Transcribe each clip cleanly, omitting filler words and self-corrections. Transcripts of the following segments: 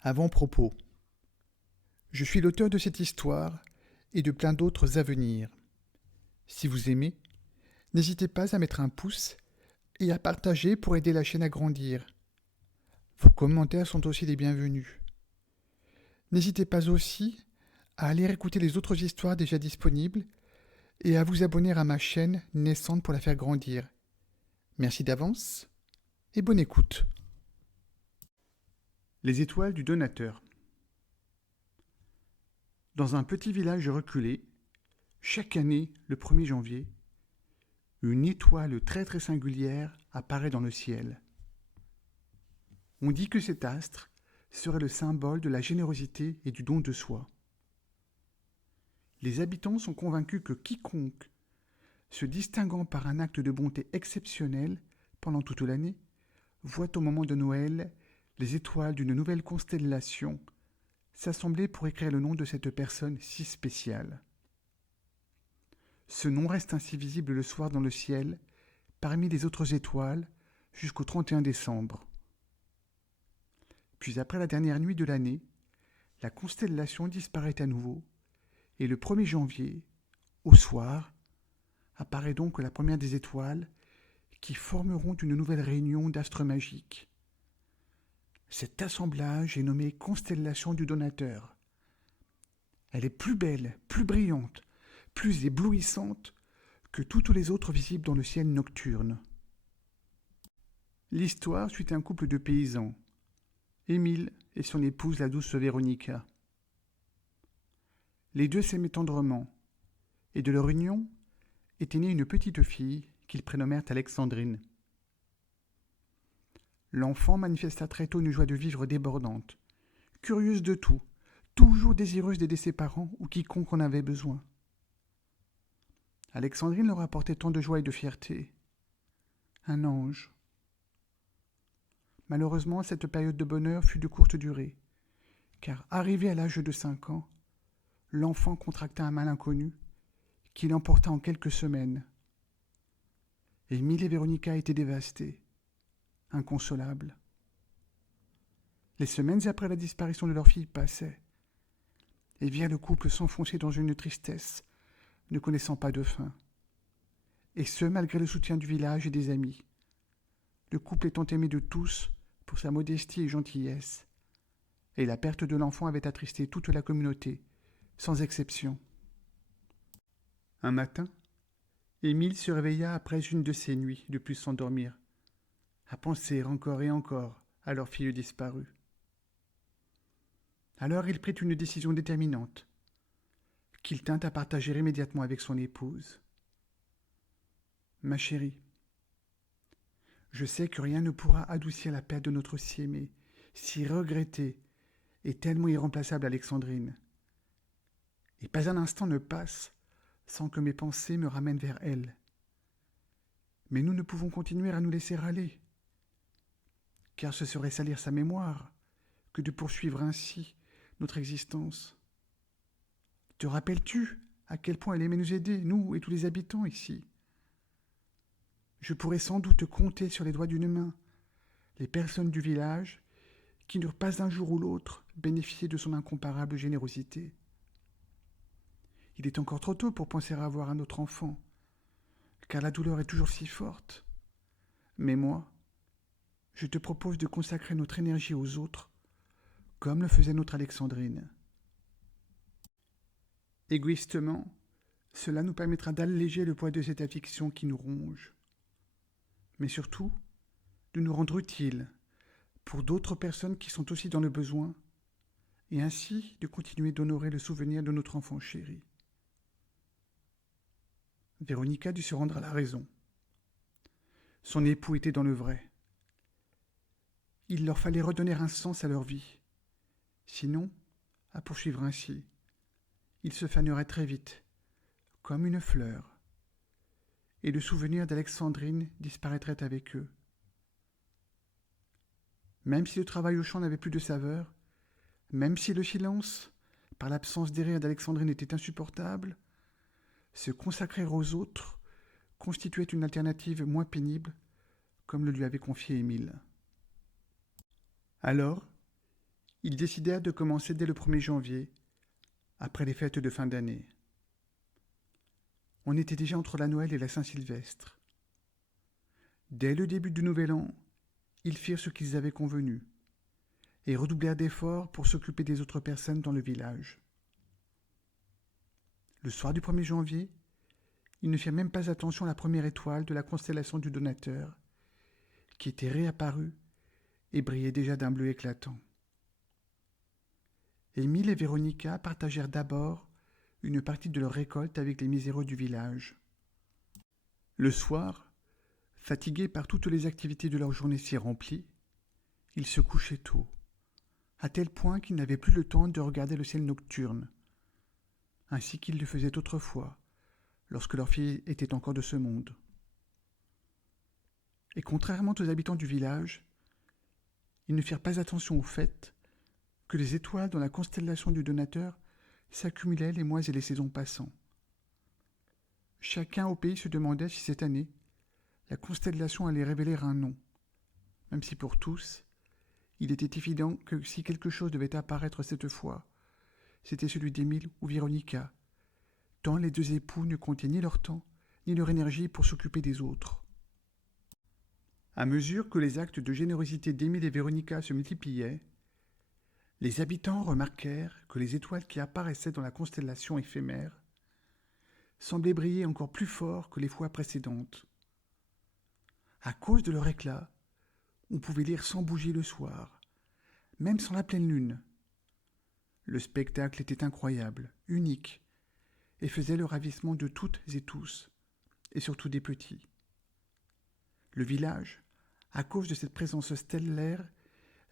Avant-propos. Je suis l'auteur de cette histoire et de plein d'autres à venir. Si vous aimez, n'hésitez pas à mettre un pouce et à partager pour aider la chaîne à grandir. Vos commentaires sont aussi les bienvenus. N'hésitez pas aussi à aller écouter les autres histoires déjà disponibles et à vous abonner à ma chaîne naissante pour la faire grandir. Merci d'avance et bonne écoute. Les étoiles du donateur. Dans un petit village reculé, chaque année, le 1er janvier, une étoile très très singulière apparaît dans le ciel. On dit que cet astre serait le symbole de la générosité et du don de soi. Les habitants sont convaincus que quiconque, se distinguant par un acte de bonté exceptionnel pendant toute l'année, voit au moment de Noël les étoiles d'une nouvelle constellation s'assembler pour écrire le nom de cette personne si spéciale. Ce nom reste ainsi visible le soir dans le ciel, parmi les autres étoiles, jusqu'au 31 décembre. Puis après la dernière nuit de l'année, la constellation disparaît à nouveau, et le 1er janvier, au soir, apparaît donc la première des étoiles qui formeront une nouvelle réunion d'astres magiques. Cet assemblage est nommé constellation du donateur. Elle est plus belle, plus brillante, plus éblouissante que toutes les autres visibles dans le ciel nocturne. L'histoire suit un couple de paysans, Émile et son épouse la douce Véronica. Les deux s'aimaient tendrement, et de leur union était née une petite fille qu'ils prénommèrent Alexandrine. L'enfant manifesta très tôt une joie de vivre débordante, curieuse de tout, toujours désireuse d'aider ses parents ou quiconque en avait besoin. Alexandrine leur apportait tant de joie et de fierté. Un ange. Malheureusement, cette période de bonheur fut de courte durée, car arrivé à l'âge de 5 ans, l'enfant contracta un mal inconnu qui l'emporta en quelques semaines. Émile et Véronica étaient dévastés, inconsolables. Les semaines après la disparition de leur fille passaient, et virent le couple s'enfoncer dans une tristesse, ne connaissant pas de fin. Et ce, malgré le soutien du village et des amis. Le couple étant aimé de tous pour sa modestie et gentillesse, et la perte de l'enfant avait attristé toute la communauté, sans exception. Un matin, Émile se réveilla après une de ces nuits de plus s'endormir, à penser encore et encore à leur fille disparue. Alors il prit une décision déterminante, qu'il tint à partager immédiatement avec son épouse. « Ma chérie, je sais que rien ne pourra adoucir la perte de notre si aimée, si regrettée et tellement irremplaçable Alexandrine. Et pas un instant ne passe sans que mes pensées me ramènent vers elle. Mais nous ne pouvons continuer à nous laisser aller, car ce serait salir sa mémoire que de poursuivre ainsi notre existence. Te rappelles-tu à quel point elle aimait nous aider, nous et tous les habitants ici? Je pourrais sans doute compter sur les doigts d'une main les personnes du village qui n'eurent pas un jour ou l'autre bénéficié de son incomparable générosité. Il est encore trop tôt pour penser à avoir un autre enfant, car la douleur est toujours si forte. Mais moi, je te propose de consacrer notre énergie aux autres, comme le faisait notre Alexandrine. Égoïstement, cela nous permettra d'alléger le poids de cette affliction qui nous ronge. Mais surtout, de nous rendre utiles pour d'autres personnes qui sont aussi dans le besoin, et ainsi de continuer d'honorer le souvenir de notre enfant chéri. Véronica dut se rendre à la raison. Son époux était dans le vrai. Il leur fallait redonner un sens à leur vie. Sinon, à poursuivre ainsi, ils se faneraient très vite, comme une fleur, et le souvenir d'Alexandrine disparaîtrait avec eux. Même si le travail au champ n'avait plus de saveur, même si le silence, par l'absence des rires d'Alexandrine, était insupportable, se consacrer aux autres constituait une alternative moins pénible, comme le lui avait confié Émile. Alors, Ils décidèrent de commencer dès le 1er janvier, après les fêtes de fin d'année. On était déjà entre la Noël et la Saint-Sylvestre. Dès le début du Nouvel An, ils firent ce qu'ils avaient convenu et redoublèrent d'efforts pour s'occuper des autres personnes dans le village. Le soir du 1er janvier, ils ne firent même pas attention à la première étoile de la constellation du Donateur, qui était réapparue et brillait déjà d'un bleu éclatant. Émile et Véronica partagèrent d'abord une partie de leur récolte avec les miséreux du village. Le soir, fatigués par toutes les activités de leur journée si remplies, ils se couchaient tôt, à tel point qu'ils n'avaient plus le temps de regarder le ciel nocturne, ainsi qu'ils le faisaient autrefois, lorsque leur fille était encore de ce monde. Et contrairement aux habitants du village, ils ne firent pas attention au fait que les étoiles dans la constellation du Donateur s'accumulaient les mois et les saisons passant. Chacun au pays se demandait si cette année, la constellation allait révéler un nom, même si pour tous, il était évident que si quelque chose devait apparaître cette fois, c'était celui d'Émile ou Véronica, tant les deux époux ne comptaient ni leur temps, ni leur énergie pour s'occuper des autres. À mesure que les actes de générosité d'Émile et Véronica se multipliaient, les habitants remarquèrent que les étoiles qui apparaissaient dans la constellation éphémère semblaient briller encore plus fort que les fois précédentes. À cause de leur éclat, on pouvait lire sans bouger le soir, même sans la pleine lune. Le spectacle était incroyable, unique, et faisait le ravissement de toutes et tous, et surtout des petits. Le village, à cause de cette présence stellaire,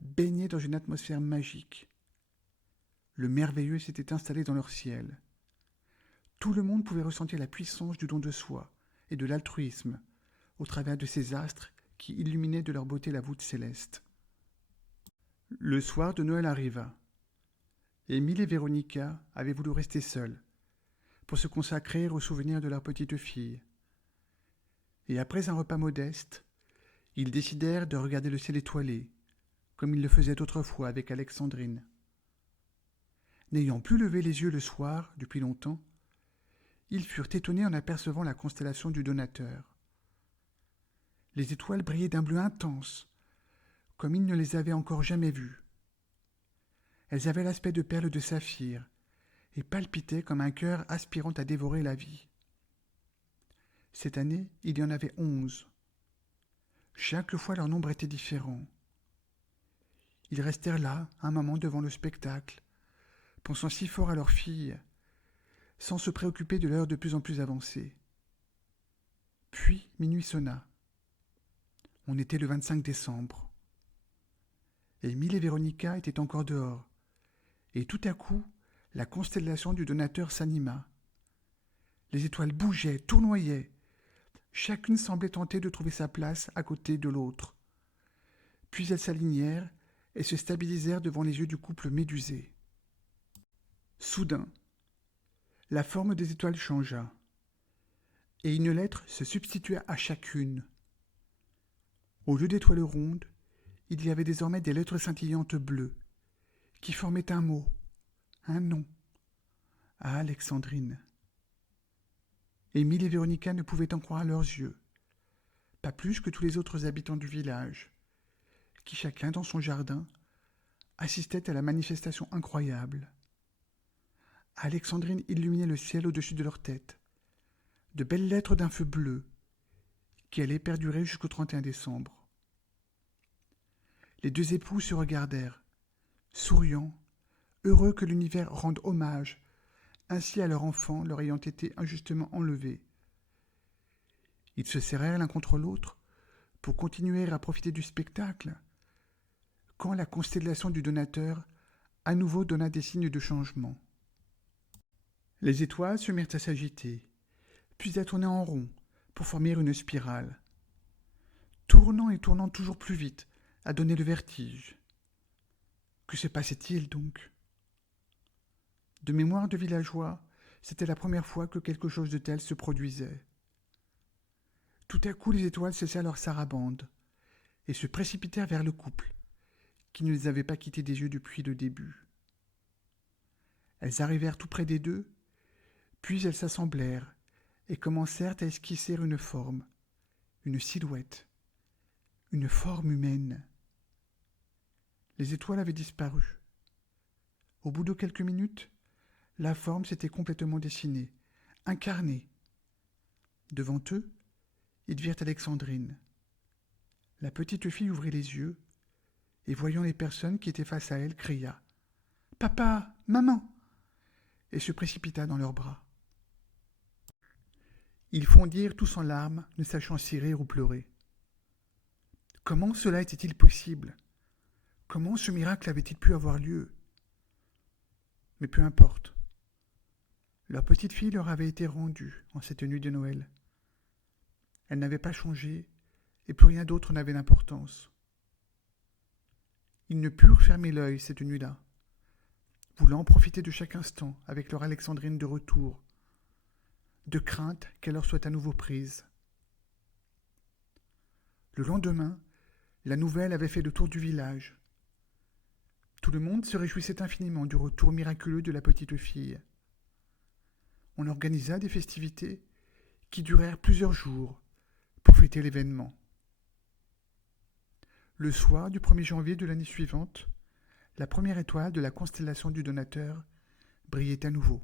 baignait dans une atmosphère magique. Le merveilleux s'était installé dans leur ciel. Tout le monde pouvait ressentir la puissance du don de soi et de l'altruisme au travers de ces astres qui illuminaient de leur beauté la voûte céleste. Le soir de Noël arriva. Émile et Véronica avaient voulu rester seuls pour se consacrer aux souvenirs de leur petite fille. Et après un repas modeste, ils décidèrent de regarder le ciel étoilé, comme ils le faisaient autrefois avec Alexandrine. N'ayant plus levé les yeux le soir depuis longtemps, ils furent étonnés en apercevant la constellation du Donateur. Les étoiles brillaient d'un bleu intense, comme ils ne les avaient encore jamais vues. Elles avaient l'aspect de perles de saphir et palpitaient comme un cœur aspirant à dévorer la vie. Cette année, il y en avait 11. Chaque fois, leur nombre était différent. Ils restèrent là, un moment devant le spectacle, pensant si fort à leur fille, sans se préoccuper de l'heure de plus en plus avancée. Puis minuit sonna. On était le 25 décembre. Émile et Véronica étaient encore dehors, et tout à coup, la constellation du Donateur s'anima. Les étoiles bougeaient, tournoyaient. Chacune semblait tenter de trouver sa place à côté de l'autre. Puis elles s'alignèrent et se stabilisèrent devant les yeux du couple médusé. Soudain, la forme des étoiles changea, et une lettre se substitua à chacune. Au lieu d'étoiles rondes, il y avait désormais des lettres scintillantes bleues, qui formaient un mot, un nom, à Alexandrine. Émile et Véronica ne pouvaient en croire leurs yeux, pas plus que tous les autres habitants du village, qui chacun dans son jardin assistait à la manifestation incroyable. Alexandrine illuminait le ciel au-dessus de leur tête, de belles lettres d'un feu bleu, qui allaient perdurer jusqu'au 31 décembre. Les deux époux se regardèrent, souriants, heureux que l'univers rende hommage ainsi à leur enfant leur ayant été injustement enlevé. Ils se serrèrent l'un contre l'autre pour continuer à profiter du spectacle, quand la constellation du Donateur à nouveau donna des signes de changement. Les étoiles se mirent à s'agiter, puis à tourner en rond pour former une spirale, tournant et tournant toujours plus vite, à donner le vertige. Que se passait-il donc ? De mémoire de villageois, c'était la première fois que quelque chose de tel se produisait. Tout à coup, les étoiles cessèrent leur sarabande et se précipitèrent vers le couple, qui ne les avait pas quittés des yeux depuis le début. Elles arrivèrent tout près des deux, puis elles s'assemblèrent et commencèrent à esquisser une forme, une silhouette, une forme humaine. Les étoiles avaient disparu. Au bout de quelques minutes, la forme s'était complètement dessinée, incarnée. Devant eux, ils virent Alexandrine. La petite fille ouvrit les yeux et, voyant les personnes qui étaient face à elle, cria « Papa, maman !» et se précipita dans leurs bras. Ils fondirent tous en larmes, ne sachant si rire ou pleurer. Comment cela était-il possible? Comment ce miracle avait-il pu avoir lieu? Mais peu importe. Leur petite fille leur avait été rendue en cette nuit de Noël. Elle n'avait pas changé et plus rien d'autre n'avait d'importance. Ils ne purent fermer l'œil cette nuit-là, voulant profiter de chaque instant avec leur Alexandrine de retour, de crainte qu'elle leur soit à nouveau prise. Le lendemain, la nouvelle avait fait le tour du village. Tout le monde se réjouissait infiniment du retour miraculeux de la petite fille. On organisa des festivités qui durèrent plusieurs jours pour fêter l'événement. Le soir du 1er janvier de l'année suivante, la première étoile de la constellation du Donateur brillait à nouveau.